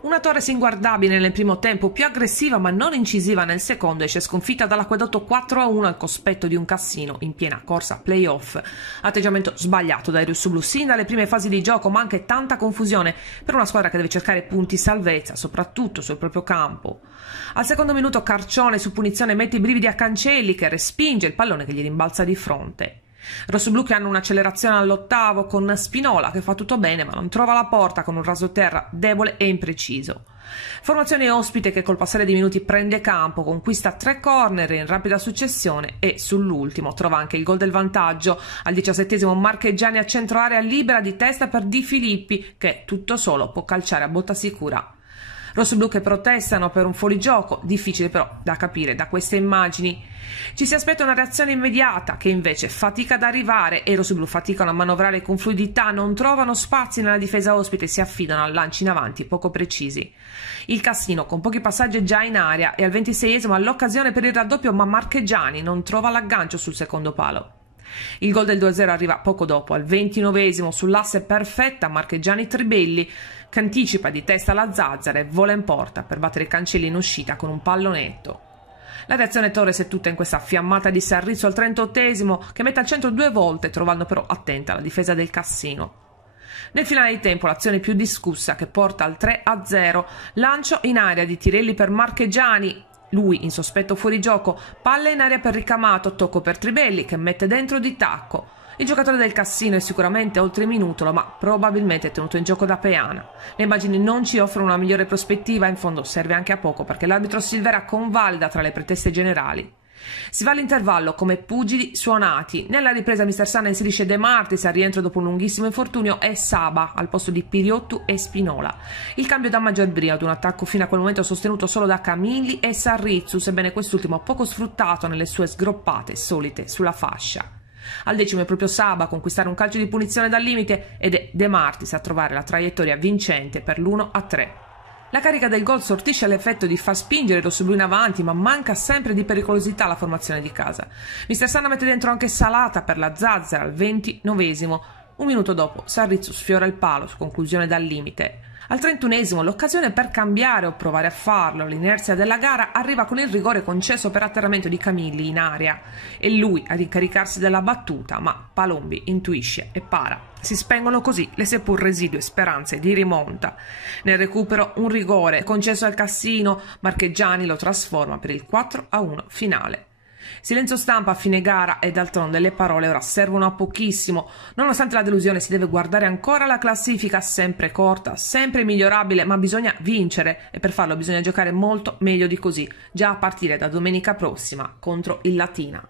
Una Torres inguardabile nel primo tempo, più aggressiva ma non incisiva nel secondo, esce sconfitta dall'Acquedotto 4-1 al cospetto di un Cassino in piena corsa playoff. Atteggiamento sbagliato dai rossoblù sin dalle prime fasi di gioco, ma anche tanta confusione per una squadra che deve cercare punti salvezza, soprattutto sul proprio campo. Al secondo minuto Carcione su punizione mette i brividi a Cancelli, che respinge il pallone che gli rimbalza di fronte. Rossoblù che hanno un'accelerazione all'ottavo con Spinola che fa tutto bene ma non trova la porta con un rasoterra debole e impreciso. Formazione ospite che col passare dei minuti prende campo, conquista 3 corner in rapida successione e sull'ultimo trova anche il gol del vantaggio. Al 17esimo Marchegiani a centro area libera di testa per Di Filippi che tutto solo può calciare a botta sicura. Rossoblù che protestano per un fuorigioco, difficile però da capire da queste immagini. Ci si aspetta una reazione immediata che invece fatica ad arrivare e i rossoblù faticano a manovrare con fluidità, non trovano spazi nella difesa ospite e si affidano a lanci in avanti poco precisi. Il Cassino con pochi passaggi già in area e al 26esimo ha l'occasione per il raddoppio ma Marchegiani non trova l'aggancio sul secondo palo. Il gol del 2-0 arriva poco dopo, al 29esimo sull'asse perfetta Marchegiani Tribelli che anticipa di testa la zazzera e vola in porta per battere Cancelli in uscita con un pallonetto. La reazione Torres è tutta in questa fiammata di Sarrizzo al 38esimo che mette al centro 2 volte trovando però attenta la difesa del Cassino. Nel finale di tempo l'azione più discussa che porta al 3-0, lancio in area di Tirelli per Marchegiani, lui in sospetto fuorigioco, palla in area per Ricamato, tocco per Tribelli che mette dentro di tacco. Il giocatore del Cassino è sicuramente oltre minutolo ma probabilmente è tenuto in gioco da Peana. Le immagini non ci offrono una migliore prospettiva, in fondo serve anche a poco perché l'arbitro Silvera convalida tra le preteste generali. Si va all'intervallo come pugili suonati. Nella ripresa Mister Sanna inserisce De Martis al rientro dopo un lunghissimo infortunio e Saba al posto di Piriottu e Spinola. Il cambio dà maggior brio ad un attacco fino a quel momento sostenuto solo da Camilli e Sarrizzu, sebbene quest'ultimo poco sfruttato nelle sue sgroppate solite sulla fascia. Al 10° è proprio Saba a conquistare un calcio di punizione dal limite ed è De Martis a trovare la traiettoria vincente per l'1-3. La carica del gol sortisce l'effetto di far spingere i rossoblù in avanti, ma manca sempre di pericolosità la formazione di casa. Mister Sanna mette dentro anche Salata per la zazzera al 29esimo. Un minuto dopo Sarrizzu sfiora il palo su conclusione dal limite. Al 31esimo l'occasione per cambiare o provare a farlo, l'inerzia della gara arriva con il rigore concesso per atterramento di Camilli in area. È lui a ricaricarsi della battuta, ma Palombi intuisce e para. Si spengono così le seppur residue speranze di rimonta. Nel recupero un rigore concesso al Cassino, Marchegiani lo trasforma per il 4-1 finale. Silenzio stampa a fine gara e d'altronde le parole ora servono a pochissimo. Nonostante la delusione si deve guardare ancora la classifica, sempre corta, sempre migliorabile, ma bisogna vincere e per farlo bisogna giocare molto meglio di così, già a partire da domenica prossima contro il Latina.